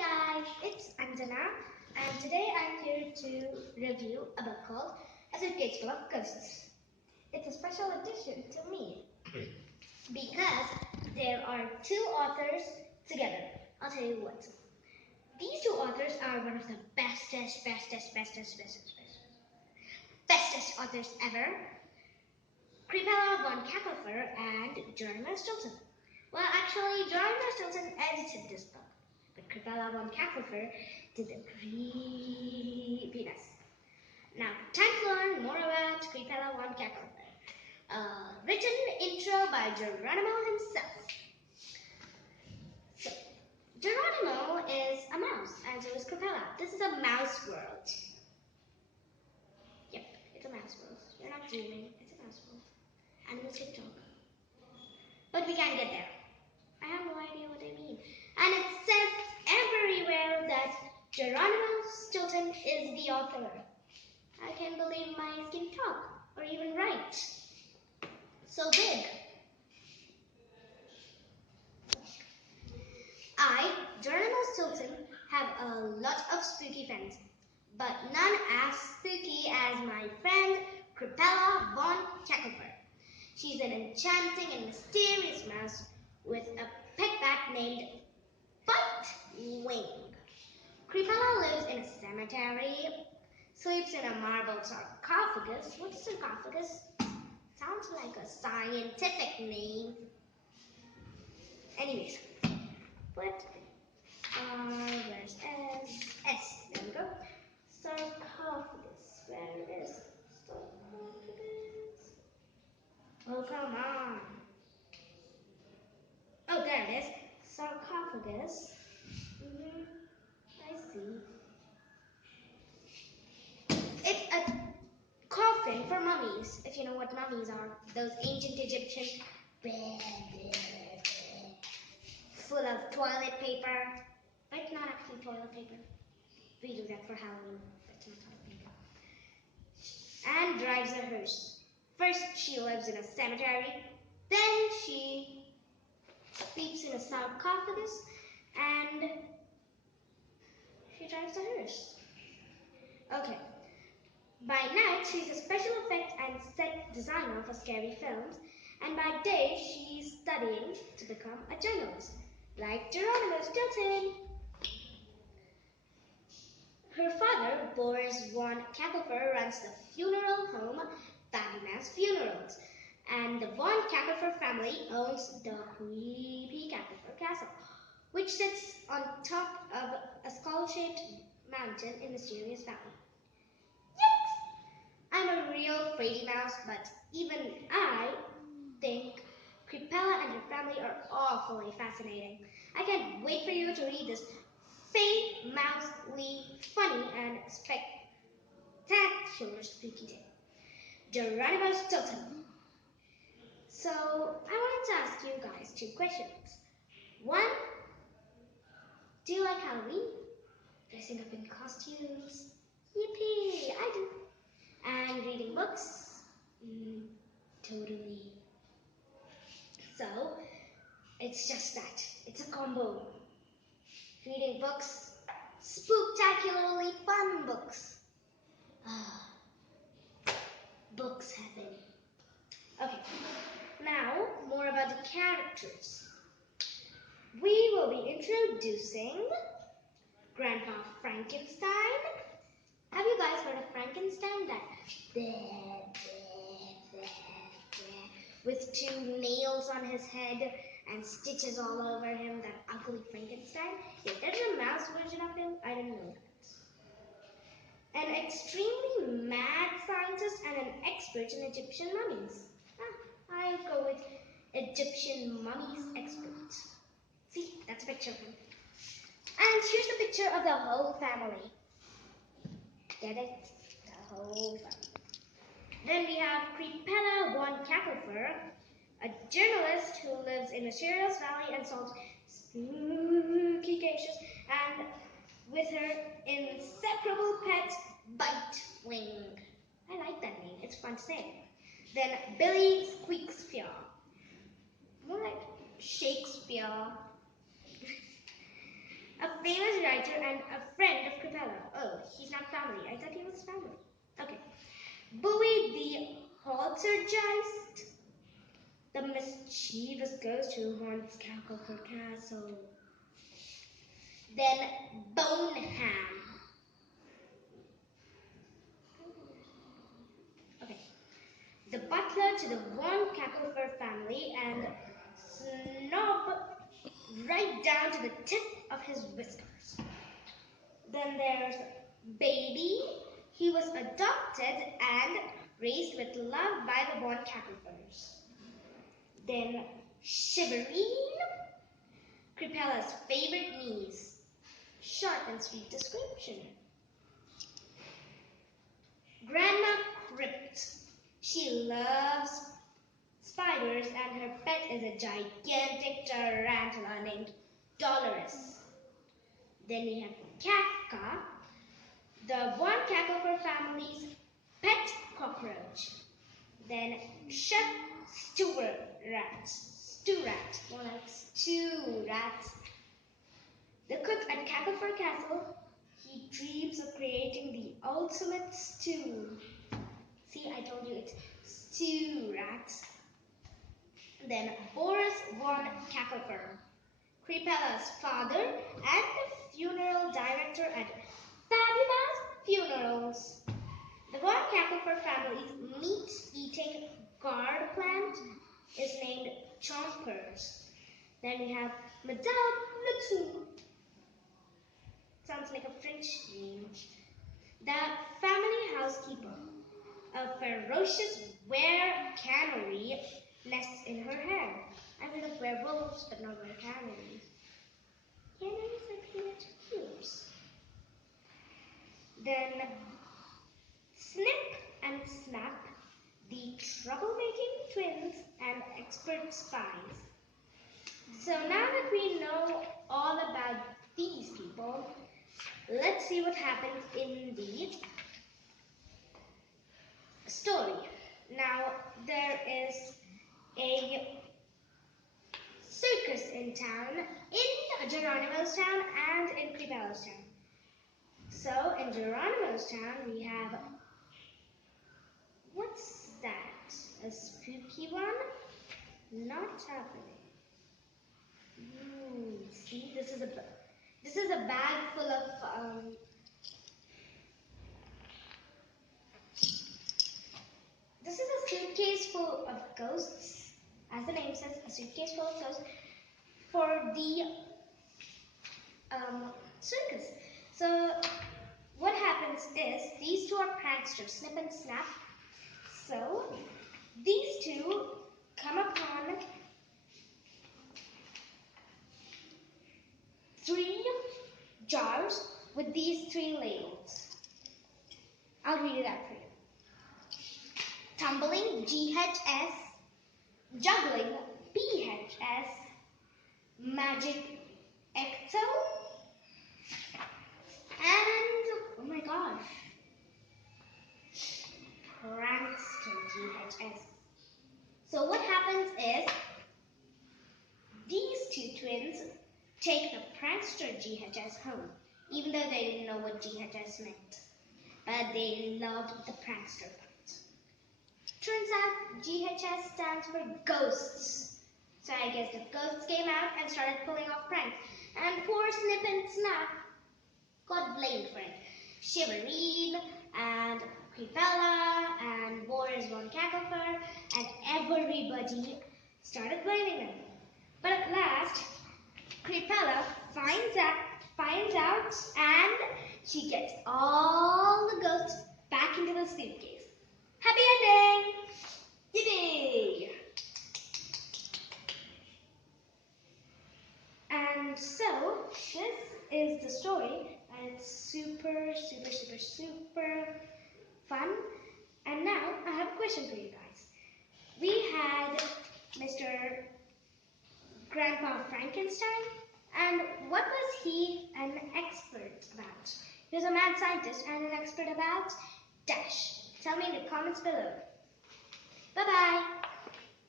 guys, it's Anjana, and today I'm here to review a book called A Suitcase Full of Ghosts. It's a special edition to me because there are two authors together. I'll tell you what. These two authors are one of the bestest authors ever. Kripala von Cacklefur and Geronimo Stilton. Well, actually, Geronimo Stilton edited this book, but Kripala von Cacklefur did the creepiness. Now, time to learn more about Kripala von Cacklefur. Written intro by Geronimo himself. So, Geronimo is a mouse, and so is Kripala. This is a mouse world. Yep, it's a mouse world. You're not dreaming. It's a mouse world. Animals can talk. But we can't get there. I have no idea what I mean. And it says everywhere that Geronimo Stilton is the author. I can't believe my eyes can talk or even write. So big. I, Geronimo Stilton, have a lot of spooky friends, but none as spooky as my friend Kripala von Cacklefur. She's an enchanting and mysterious mouse with a pet bat named Bite Wing. Kripala lives in a cemetery, sleeps in a marble sarcophagus. What's a sarcophagus? Sounds like a scientific name. Anyways, but where's S? S. There we go. Sarcophagus. Where is sarcophagus? Oh, come on. Oh, there it is. Sarcophagus. I see. It's a coffin for mummies, if you know what mummies are. Those ancient Egyptian full of toilet paper. But it's not actually toilet paper. We do that for Halloween. That's not toilet paper. And drives a hearse. First, she lives in a cemetery. Then she sleeps in a sarcophagus. And she drives a hearse. Okay. By night, she's a special effect and set designer for scary films, and by day, she's studying to become a journalist, like Geronimo Stilton. Her father, Boris von Cacklefur, runs the funeral home Baggy Mouse Funerals, and the von Cacklefur family owns the creepy Cacklefur Castle, which sits on top of a skull-shaped mountain in Mysterious Valley. I'm a real fraidy mouse, but even I think Kripala and her family are awfully fascinating. I can't wait for you to read this fake, mousely, funny, and spectacular spooky tale. Geronimo Stilton. So, I wanted to ask you guys two questions. One, do you like Halloween? Dressing up in costumes? Yippee! I do. And reading books? Totally. So, it's just that. It's a combo. Reading books, spooktacularly fun books. Books heaven. Okay, now more about the characters. We will be introducing Grandpa Frankenstein. Have you guys heard of Frankenstein? That with two nails on his head and stitches all over him, that ugly Frankenstein? Yeah, there's a mouse version of him. I didn't know that. An extremely mad scientist and an expert in Egyptian mummies. I go with Egyptian mummies expert. See, that's a picture of him. And here's a picture of the whole family. Get it? The whole family. Then we have Kripala von Cacklefur, a journalist who lives in Mysterious Valley and solves spooky cases, and with her inseparable pet, Bite Wing. I like that name. It's fun to say. Then Billy Squeakspear. More like Shakespeare. a famous writer and a friend of Crepella. Oh, he's not family. I thought he was family. Okay. Bowie the Poltergeist, the mischievous ghost who haunts Cackleford Castle. Then Boneham. Okay. The butler to the Von Cackleford family and snob right down to the tip of his whiskers. Then there's Baby. He was adopted and raised with love by the Von Cacklefords. Then Shiverine, Crepella's favorite niece. Short and sweet description. Grandma Crypt. She loves spiders and her pet is a gigantic tarantula named Dolores. Then we have Kafka, the Von Cackleford family's pet cockroach. Then Chef Stew Rat, more like Stew Rat. The cook at Cackleford Castle, he dreams of creating the ultimate stew. See, I told you it's Stew Rat. Then Boris von Cackleford, Crepella's father and the funeral director at Fabulous Funerals. The Von Cackleford family's meat-eating guard plant is named Chompers. Then we have Madame Latour. Sounds like a French name. The family housekeeper. A ferocious were-canary nests in her hair. I've heard of werewolves, but not were-canaries. Canaries are pretty much cute. Then Snip and Snap, the troublemaking twins and expert spies. So now that we know all about these people, let's see what happens in the story. Now, there is a circus in town, in Geronimo's town and in Crepella's town. So, in Geronimo's town, we have, what's that? A spooky one? Not happening. See, this is a bag full of this is a suitcase full of ghosts, as the name says, a suitcase full of ghosts for the circus. So what happens is these two are pranksters, Snip and Snap. So these two come upon 3 jars with these 3 labels. I'll read it out for you. Tumbling, GHS, juggling, PHS, magic, ecto, and, oh my gosh, prankster, GHS. So what happens is, these 2 twins take the prankster GHS home, even though they didn't know what GHS meant. But they loved the prankster part. Turns out GHS stands for ghosts. So I guess the ghosts came out and started pulling off pranks. And poor Snip and Snap got blamed for it. Shiverine and Crepella and Boris von Cackleford and everybody started blaming them. But at last, Crepella finds out and she gets all the ghosts back into the suitcase. Happy ending! Yippee! And so, this is the story, and it's super fun. And now, I have a question for you guys. We had Mr. Grandpa Frankenstein, and what was he an expert about? He was a mad scientist and an expert about dash. Tell me in the comments below. Bye-bye.